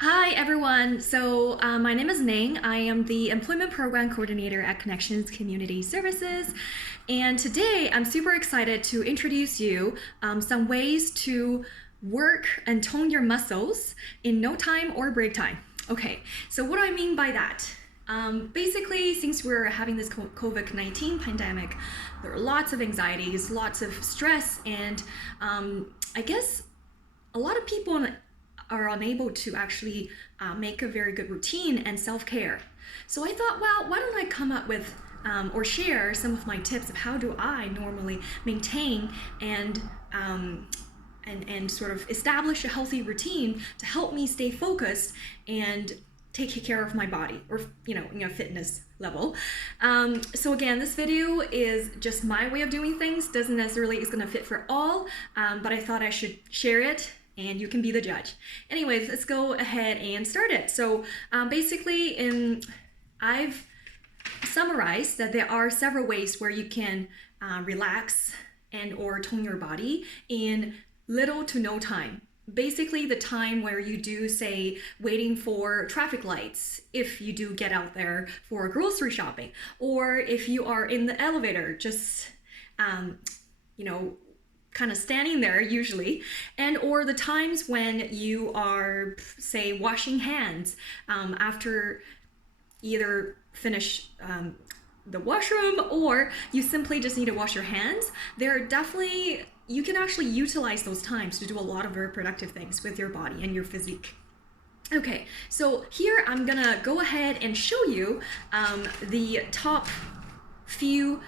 Hi everyone. My name is Ning. I am the Employment Program Coordinator at Connections Community Services. And today I'm super excited to introduce you some ways to work and tone your muscles in no time or break time. Okay, so what do I mean by that? Basically, since we're having this COVID-19 pandemic, there are lots of anxieties, lots of stress, and I guess a lot of people are unable to actually make a very good routine and self-care. So I thought, well, why don't I come up with or share some of my tips of how do I normally maintain and sort of establish a healthy routine to help me stay focused and take care of my body or fitness level. So again, this video is just my way of doing things, doesn't necessarily is going to fit for all, but I thought I should share it and you can be the judge. Anyways, let's go ahead and start it. So basically, I've summarized that there are several ways where you can relax and or tone your body in little to no time. Basically the time where you do, say, waiting for traffic lights, if you do get out there for grocery shopping, or if you are in the elevator, just kind of standing there usually, and or the times when you are, say, washing hands after either finish the washroom or you simply just need to wash your hands. You can actually utilize those times to do a lot of very productive things with your body and your physique. Okay, so here I'm gonna go ahead and show you the top few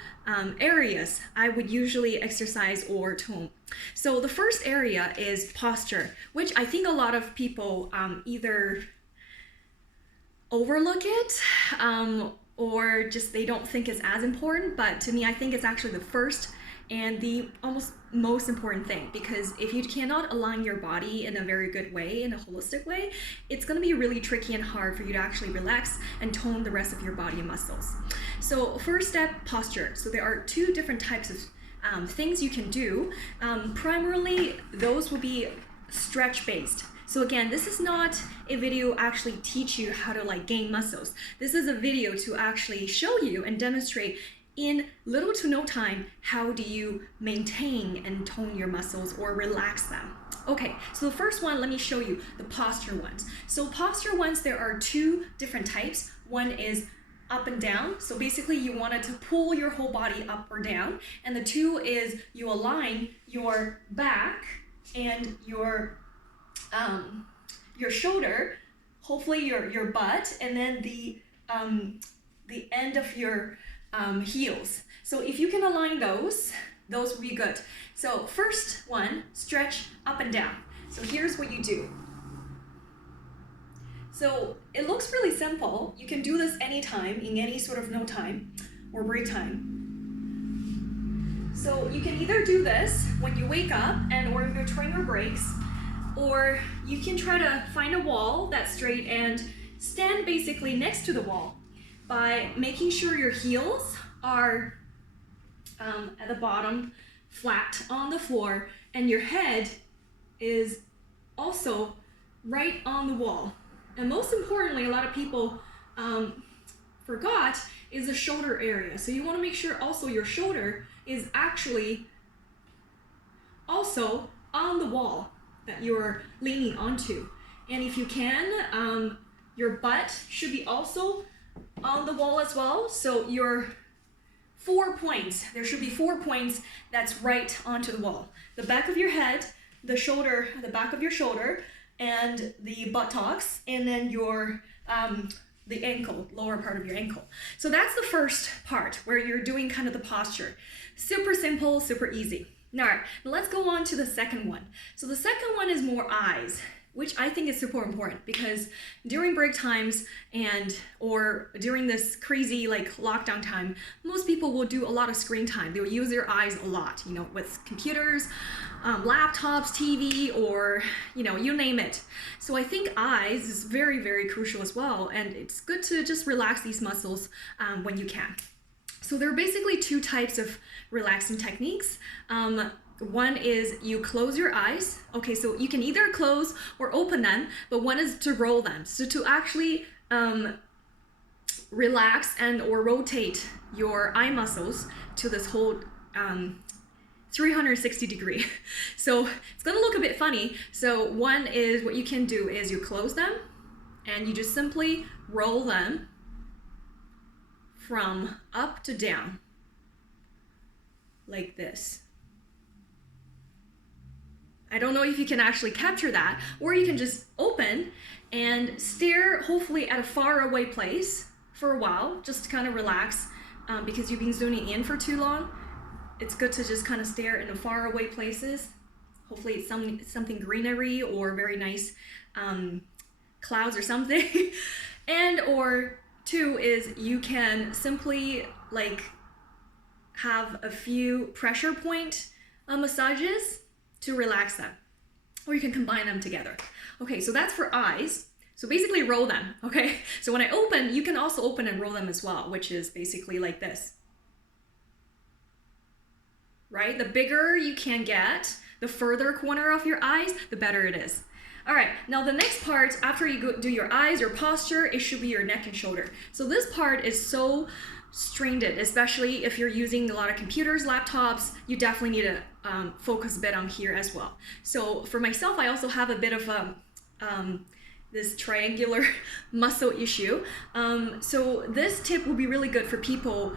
areas I would usually exercise or tone. So the first area is posture, which I think a lot of people either overlook it or just they don't think it's as important, but to me I think it's actually the first and the almost most important thing, because if you cannot align your body in a very good way, in a holistic way, it's going to be really tricky and hard for you to actually relax and tone the rest of your body and muscles. So first step, posture. So there are two different types of things you can do. Primarily those will be stretch based. So again, this is not a video actually teach you how to gain muscles. This is a video to actually show you and demonstrate in little to no time how do you maintain and tone your muscles or relax them. Okay, so the first one, let me show you the posture ones. So posture ones, there are two different types. One is up and down. So basically you wanted to pull your whole body up or down. And the two is you align your back and your shoulder, hopefully your butt, and then the end of your heels. So if you can align those will be good. So first one, stretch up and down. So here's what you do. So it looks really simple. You can do this anytime, in any sort of no time or break time. So you can either do this when you wake up and or you're during your breaks, or you can try to find a wall that's straight and stand basically next to the wall by making sure your heels are at the bottom, flat on the floor, and your head is also right on the wall. And most importantly, a lot of people forgot is the shoulder area. So you want to make sure also your shoulder is actually also on the wall that you're leaning onto. And if you can, your butt should be also on the wall as well. So your 4 points, there should be 4 points that's right onto the wall. The back of your head, the shoulder, the back of your shoulder, and the buttocks, and then your the ankle, lower part of your ankle. So that's the first part where you're doing kind of the posture. Super simple, super easy. All right, let's go on to the second one. So the second one is more eyes, which I think is super important, because during break times or during this crazy lockdown time, most people will do a lot of screen time. They will use their eyes a lot, with computers, laptops, TV, or you name it. So I think eyes is very, very crucial as well, and it's good to just relax these muscles when you can. So there are basically two types of relaxing techniques. one is you close your eyes. Okay, so you can either close or open them, but one is to roll them. So to actually relax and or rotate your eye muscles to this whole 360 degree. So it's gonna look a bit funny. So one is, what you can do is you close them and you just simply roll them from up to down like this. I don't know if you can actually capture that, or you can just open and stare hopefully at a far away place for a while, just to kind of relax, because you've been zooming in for too long. It's good to just kind of stare in the far away places. Hopefully it's something greenery or very nice clouds or something. And or two is you can simply like have a few pressure point massages to relax them, or you can combine them together. Okay, so that's for eyes. So basically roll them, okay? So when I open, you can also open and roll them as well, which is basically like this. Right? The bigger you can get, the further corner of your eyes, the better it is. All right, now the next part, after you do your eyes, your posture, it should be your neck and shoulder. So this part is so strained, especially if you're using a lot of computers, laptops, you definitely need to focus a bit on here as well. So for myself, I also have a bit of this triangular muscle issue. So this tip will be really good for people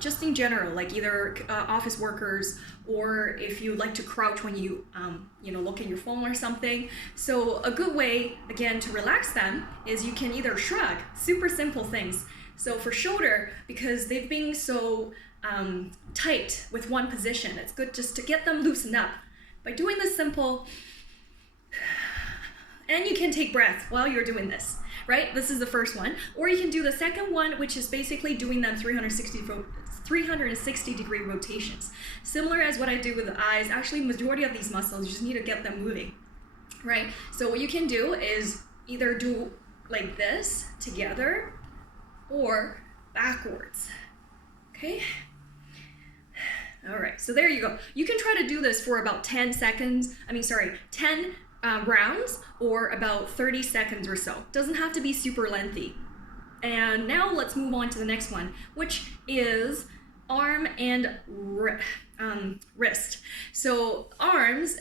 just in general, like either office workers, or if you like to crouch when you look at your phone or something. So a good way, again, to relax them is you can either shrug, super simple things. So for shoulder, because they've been so tight with one position, it's good just to get them loosened up by doing this simple. And you can take breath while you're doing this, right? This is the first one. Or you can do the second one, which is basically doing them 360 degree rotations. Similar as what I do with the eyes. Actually, majority of these muscles, you just need to get them moving, right? So what you can do is either do like this together or backwards, okay? All right, so there you go. You can try to do this for about 10 rounds, or about 30 seconds or so. Doesn't have to be super lengthy. And now let's move on to the next one, which is arm and wrist. So arms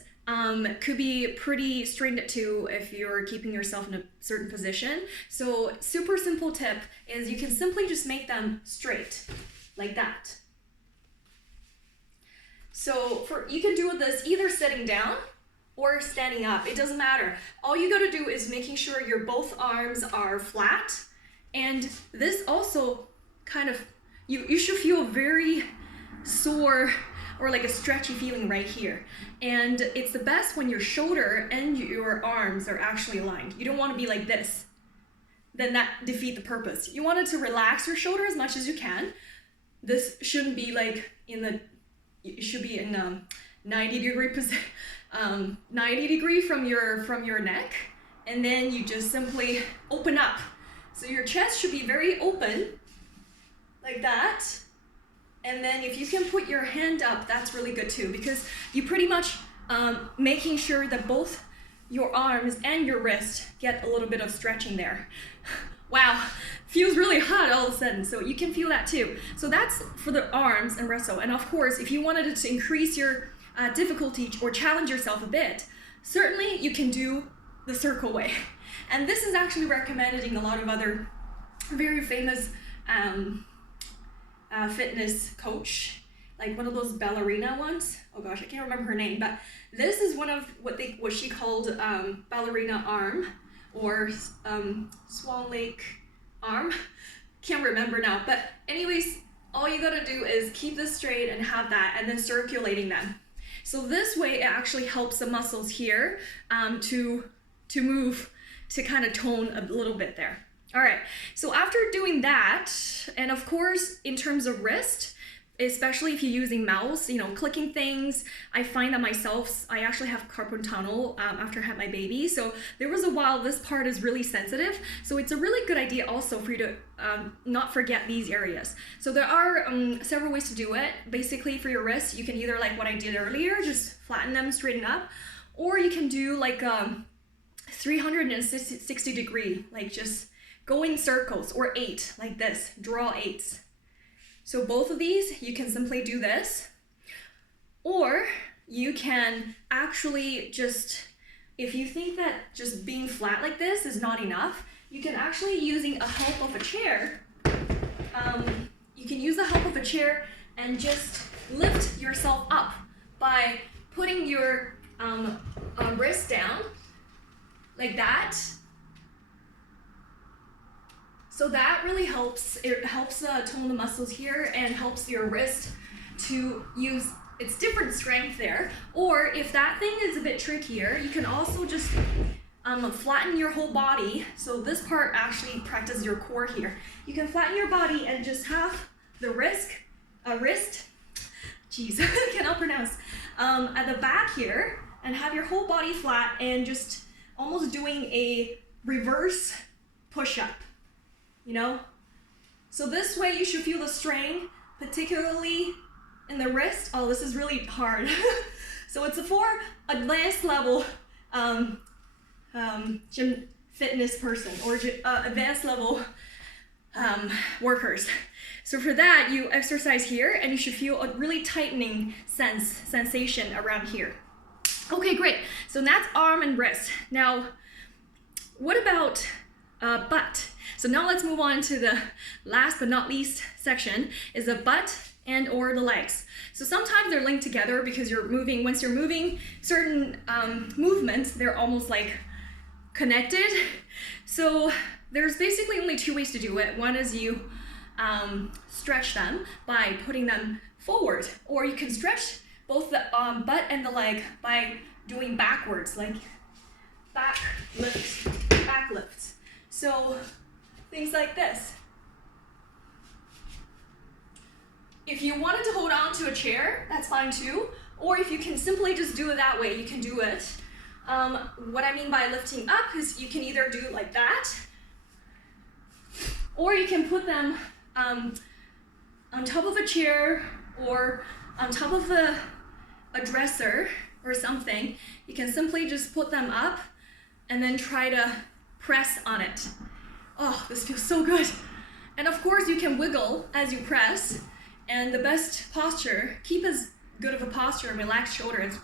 could be pretty strained too if you're keeping yourself in a certain position. So super simple tip is you can simply just make them straight like that. So you can do this either sitting down or standing up, it doesn't matter. All you gotta do is making sure your both arms are flat, and this also kind of, you should feel very sore or like a stretchy feeling right here. And it's the best when your shoulder and your arms are actually aligned. You don't wanna be like this, then that defeats the purpose. You want it to relax your shoulder as much as you can. This shouldn't be like it should be in 90 degree position. 90 degree from your neck, and then you just simply open up. So your chest should be very open, like that. And then if you can put your hand up, that's really good too, because you pretty much making sure that both your arms and your wrist get a little bit of stretching there. Wow, feels really hot all of a sudden, so you can feel that too. So that's for the arms and wrist. And of course, if you wanted to increase your difficulty or challenge yourself a bit, certainly you can do the circle way. And this is actually recommended in a lot of other very famous fitness coach, like one of those ballerina ones. Oh gosh, I can't remember her name, but this is one of what she called ballerina arm, or Swan Lake arm. Can't remember now, but anyways, all you gotta do is keep this straight and have that, and then circulating them. So this way it actually helps the muscles here to move, to kind of tone a little bit there. All right, so after doing that, and of course in terms of wrist, especially if you're using mouse, you know, clicking things. I find that myself, I actually have carpal tunnel after I had my baby. So there was a while this part is really sensitive. So it's a really good idea also for you to not forget these areas. So there are several ways to do it. Basically for your wrists, you can either like what I did earlier, just flatten them, straighten up, or you can do like 360 degree, like just go in circles, or 8, like this, draw 8s. So both of these, you can simply do this, or you can actually just, if you think that just being flat like this is not enough, you can actually using a help of a chair, you can use the help of a chair and just lift yourself up by putting your wrist down like that. So that really helps. It helps tone the muscles here and helps your wrist to use its different strength there. Or if that thing is a bit trickier, you can also just flatten your whole body. So this part actually practices your core here. You can flatten your body and just have the wrist, geez, I cannot pronounce, at the back here, and have your whole body flat and just almost doing a reverse push-up. You know, so this way you should feel the strain, particularly in the wrist. Oh, this is really hard. So it's for advanced level gym fitness person, or advanced level workers. So for that, you exercise here and you should feel a really tightening sensation around here. Okay, great. So that's arm and wrist. Now, what about butt? So now let's move on to the last but not least section, is the butt and or the legs. So sometimes they're linked together because you're moving, once you're moving certain movements, they're almost like connected. So there's basically only 2 ways to do it. One is you stretch them by putting them forward, or you can stretch both the butt and the leg by doing backwards, like back lift, back lift. So things like this. If you wanted to hold on to a chair, that's fine too. Or if you can simply just do it that way, you can do it. What I mean by lifting up is you can either do it like that, or you can put them on top of a chair or on top of a dresser or something. You can simply just put them up and then try to press on it. Oh, this feels so good. And of course you can wiggle as you press, and the best posture, keep as good of a posture and relaxed shoulders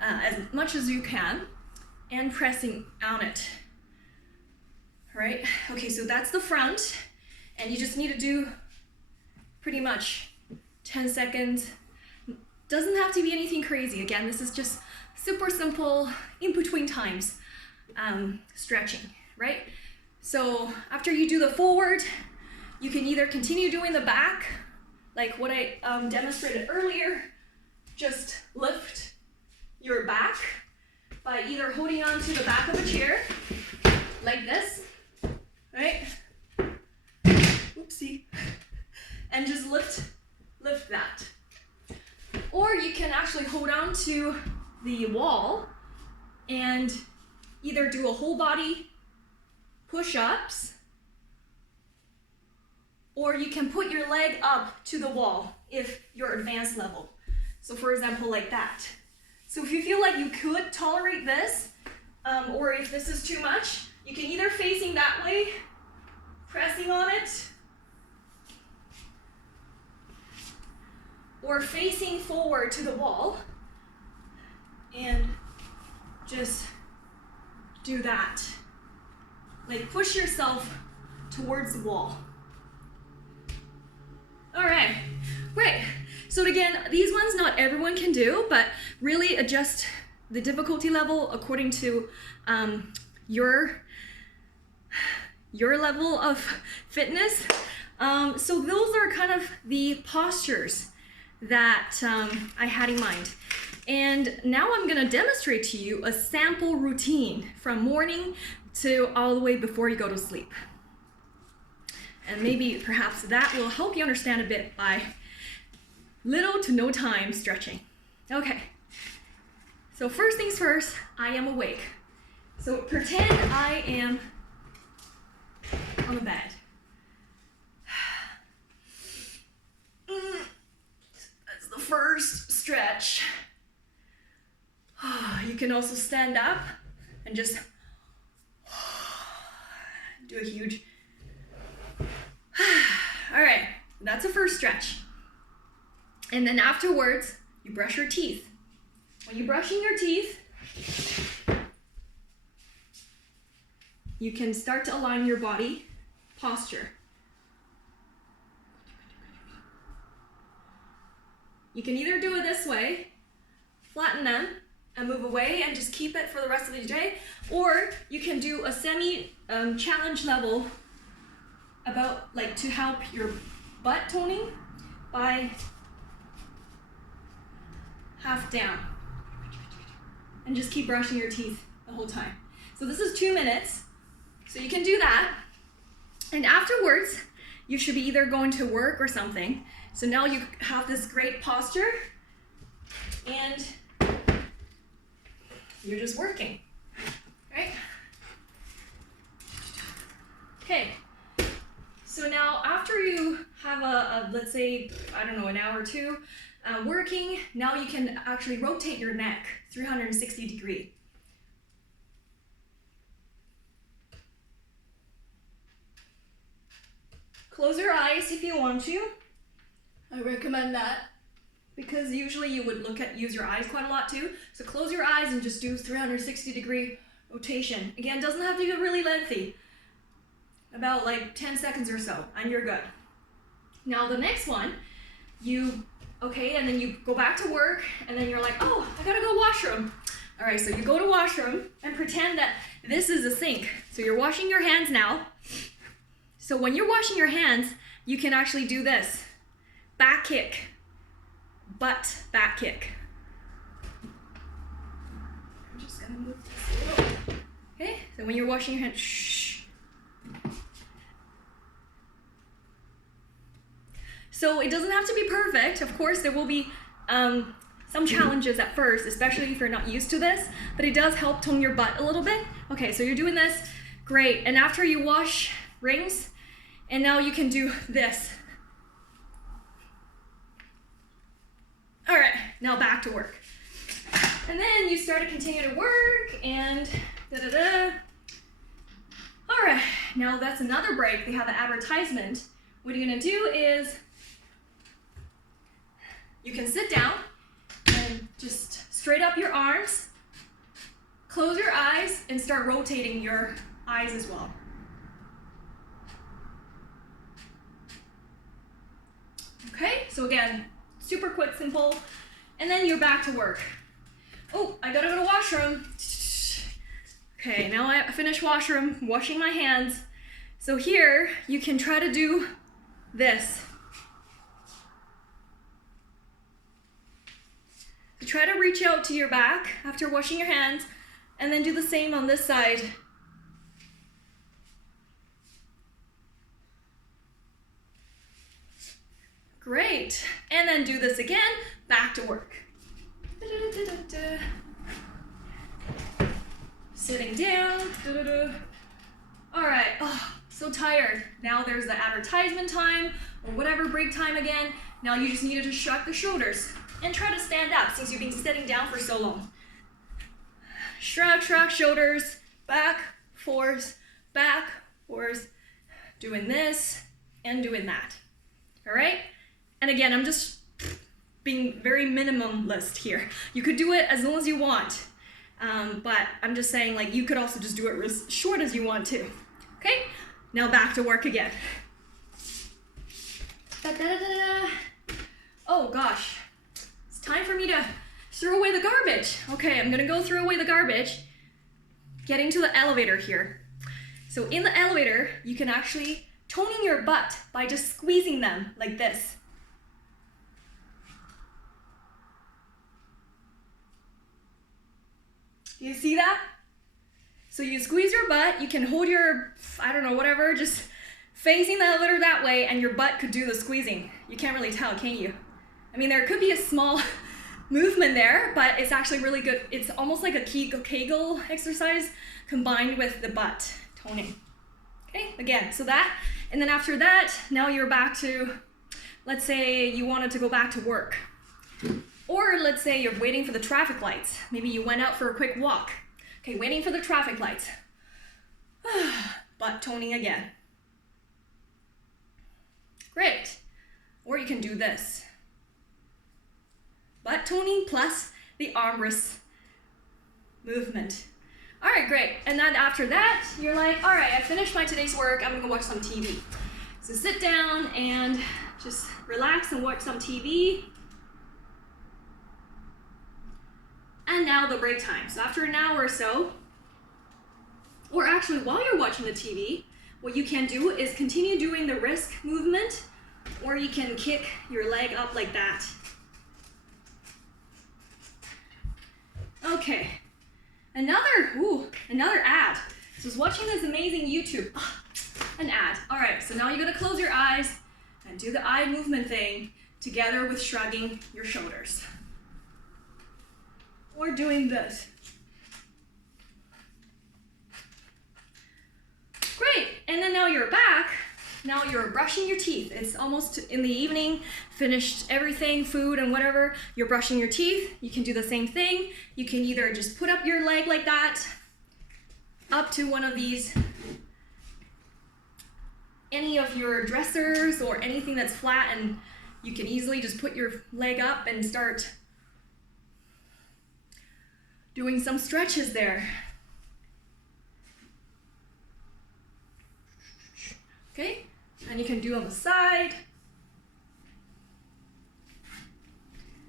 as much as you can, and pressing on it. All right, okay, so that's the front, and you just need to do pretty much 10 seconds. Doesn't have to be anything crazy. Again, this is just super simple, in between times, stretching, right? So after you do the forward, you can either continue doing the back, like what I demonstrated earlier. Just lift your back by either holding on to the back of a chair, like this, right? Oopsie. And just lift that. Or you can actually hold on to the wall and either do a whole body push-ups, or you can put your leg up to the wall if you're advanced level. So for example, like that. So if you feel like you could tolerate this, or if this is too much, you can either facing that way, pressing on it, or facing forward to the wall and just do that. Like push yourself towards the wall. All right, great. So again, these ones not everyone can do, but really adjust the difficulty level according to your level of fitness. So those are kind of the postures that I had in mind. And now I'm gonna demonstrate to you a sample routine from morning to all the way before you go to sleep. And maybe perhaps that will help you understand a bit by little to no time stretching. Okay, so first things first, I am awake. So pretend I am on the bed. That's the first stretch. You can also stand up and just do a huge. All right, that's the first stretch. And then afterwards, you brush your teeth. When you're brushing your teeth, you can start to align your body posture. You can either do it this way, flatten them, and move away and just keep it for the rest of the day, or you can do a challenge level about like to help your butt toning by half down and just keep brushing your teeth the whole time. So this is 2 minutes, so you can do that, and afterwards you should be either going to work or something. So now you have this great posture and you're just working, right? Okay, so now after you have let's say, I don't know, an hour or two working, now you can actually rotate your neck 360 degrees. Close your eyes if you want to. I recommend that because usually you would use your eyes quite a lot too. So close your eyes and just do 360 degree rotation. Again, doesn't have to be really lengthy. About like 10 seconds or so, and you're good. Now the next one, and then you go back to work, and then you're like, oh, I gotta go washroom. All right, so you go to washroom and pretend that this is a sink. So you're washing your hands now. So when you're washing your hands, you can actually do this. Back kick, butt back kick. I'm just gonna move this a little. Okay, so when you're washing your hands, shh. So it doesn't have to be perfect. Of course, there will be some challenges at first, especially if you're not used to this, but it does help tone your butt a little bit. Okay, so you're doing this, great. And after you wash rings, and now you can do this. All right, now back to work. And then you start to continue to work and da-da-da. All right, now that's another break. They have an advertisement. What you're gonna do is you can sit down and just straight up your arms, close your eyes, and start rotating your eyes as well. Okay, so again, super quick, simple, and then you're back to work. Oh, I gotta go to washroom. Okay, now I finished washroom, washing my hands. So here, you can try to do this. So try to reach out to your back after washing your hands, and then do the same on this side. Great, and then do this again, back to work. Sitting down. All right, oh, so tired. Now there's the advertisement time, or whatever, break time again. Now you just needed to shrug the shoulders and try to stand up since you've been sitting down for so long. Shrug, shoulders, back, forth, doing this and doing that. All right? And again, I'm just being very minimalist here. You could do it as long as you want, but I'm just saying, like, you could also just do it as short as you want to. Okay? Now back to work again. Da-da-da-da. Oh gosh, it's time for me to throw away the garbage. Okay, I'm gonna go throw away the garbage. Getting to the elevator here. So in the elevator, you can actually toning your butt by just squeezing them like this. You see that? So you squeeze your butt, you can hold your, I don't know, whatever, just facing the elevator that way, and your butt could do the squeezing. You can't really tell, can you? I mean, there could be a small movement there, but it's actually really good. It's almost like a Kegel exercise combined with the butt toning. Okay, again, so that, and then after that, now you're back to, let's say you wanted to go back to work. Or let's say you're waiting for the traffic lights. Maybe you went out for a quick walk. Okay, waiting for the traffic lights. Butt toning again. Great. Or you can do this. Butt toning plus the arm wrist movement. All right, great. And then after that, you're like, all right, I finished my today's work. I'm gonna go watch some TV. So sit down and just relax and watch some TV. And now the break time. So after an hour or so, or actually while you're watching the TV, what you can do is continue doing the wrist movement, or you can kick your leg up like that. Okay, another ad. So I was watching this amazing YouTube, an ad. All right, so now you're gonna close your eyes and do the eye movement thing together with shrugging your shoulders. Or doing this. Great, and then now you're back. Now you're brushing your teeth. It's almost in the evening, finished everything, food and whatever. You're brushing your teeth. You can do the same thing. You can either just put up your leg like that, up to one of these, any of your dressers or anything that's flat, and you can easily just put your leg up and start doing some stretches there. Okay, and you can do on the side.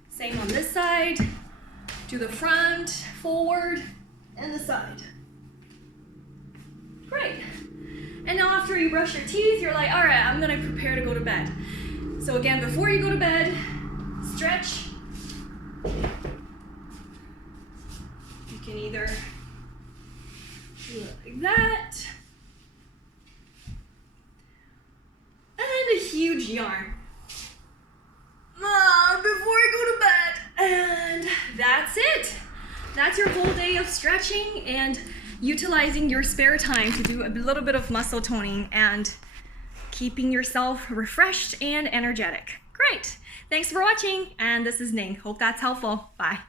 Same on this side. Do the front, forward, and the side. Great. And now after you brush your teeth, you're like, all right, I'm gonna prepare to go to bed. So again, before you go to bed, stretch. You can either do it like that. And a huge yarn. Before you go to bed. And that's it. That's your whole day of stretching and utilizing your spare time to do a little bit of muscle toning and keeping yourself refreshed and energetic. Great. Thanks for watching. And this is Ning. Hope that's helpful. Bye.